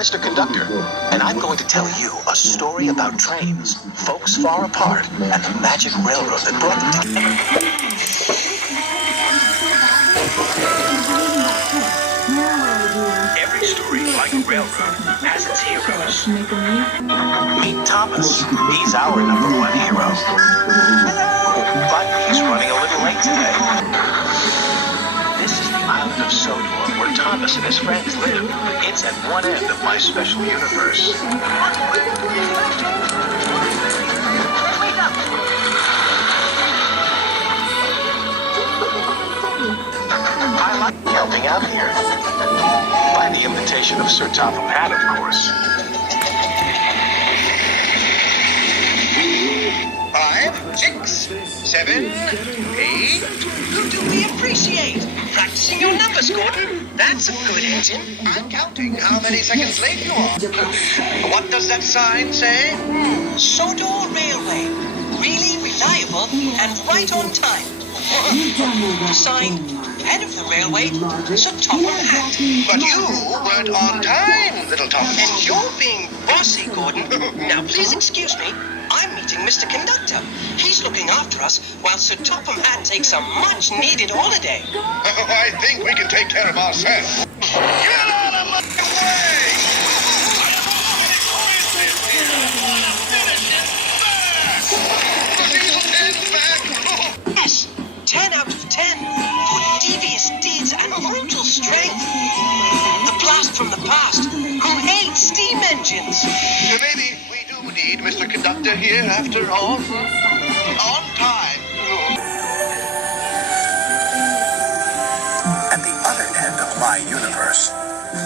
Mr. Conductor, and I'm going to tell you a story about trains, folks far apart, and the magic railroad that brought them together. Every story, like a railroad, has its heroes. Meet Thomas. He's our #1 hero. But he's running a little late today. This is the island of Sodor, where Thomas and his friends live. It's at one end of my special universe. I like helping out here. By the invitation of Sir Topham Hatt, of course. 5, 6, 7, 8. Who do we appreciate? Practicing your numbers, Gordon. That's a good engine. I'm counting how many seconds late you are. What does that sign say? Sodor Railway. Really reliable and right on time. Signed, head of the railway, Sir Topham Hatt. But you weren't on time, little Thomas. And you're being bossy, Gordon. Now, please excuse me. I'm meeting Mr. Conductor. He's looking after us while Sir Topham Hatt takes a much-needed holiday. I think we can take care of ourselves. Get out of my way! The diesel tan's back! Yes, 10 out of 10 for devious deeds and brutal strength. The blast from the past who hates steam engines. Maybe we do need Mr. Conductor here after all. On time. At the other end of my universe,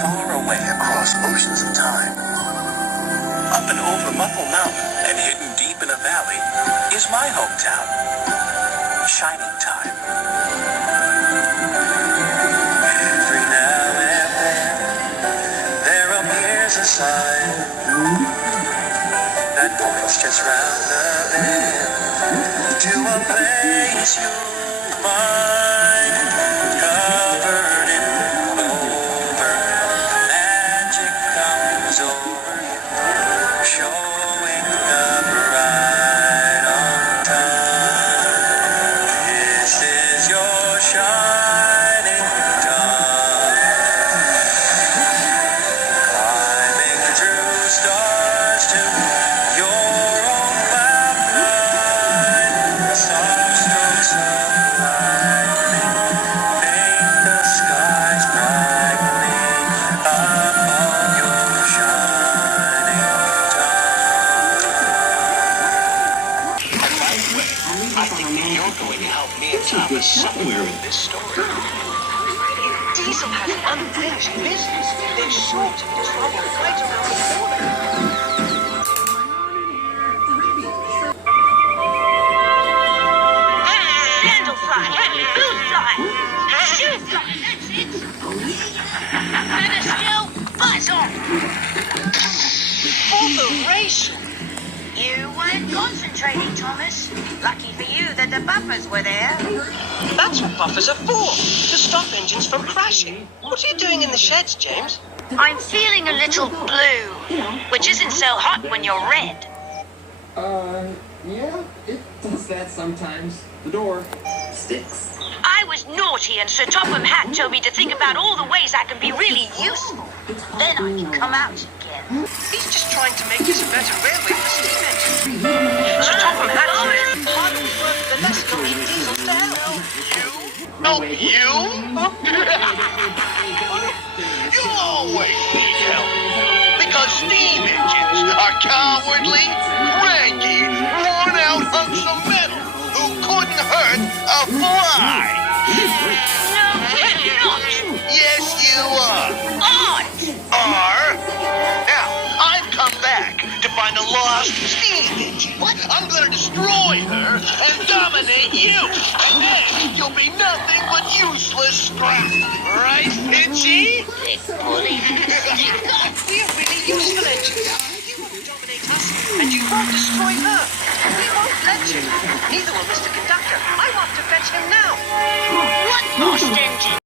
far away across oceans and time, up and over Muffle Mountain and hidden deep in a valley, is my hometown, Shining Time. Every now and then, there appears a sign that points just round the bend to a place you find covered in clover. Magic comes over you, showing up right on time. This is your shining time, climbing through stars to your own cloud nine. Soft strokes of lightning paint the skies brightening above your shining time. And by the way, I think that you're going to help me and Thomas somewhere in this story. Diesel has unfinished business. They're sure to be trouble right around the corner. Candle fly, food fly, shoe fly, that's it. Better still, buzz on. Botheration. You weren't concentrating, Thomas. Lucky for you that the buffers were there. That's what buffers are for, to stop engines from crashing. What are you doing in the sheds, James? I'm feeling a little blue, which isn't so hot when you're red. Yeah, it does that sometimes. The door sticks. I was naughty and Sir Topham Hatt told me to think about all the ways I can be really useful. Then I can come out again. He's just trying to make this a better railway for steam engines. Sir Topham Hatt is harder work the less going diesel down. Help you? You always need help. Because steam engines are cowardly, cranky, worn-out hunks of metal who couldn't hurt a fly. No, you're not. Yes, you are. Are? Now, I've come back to find a lost steam engine. I'm gonna destroy her and dominate you. And then you'll be nothing but useless scrap. Right, Itchy? Bully. We're really useful engines. You want to dominate us, and you won't destroy her. We won't let you. Neither will Mr. Conductor. I want to fetch him now. What lost engine?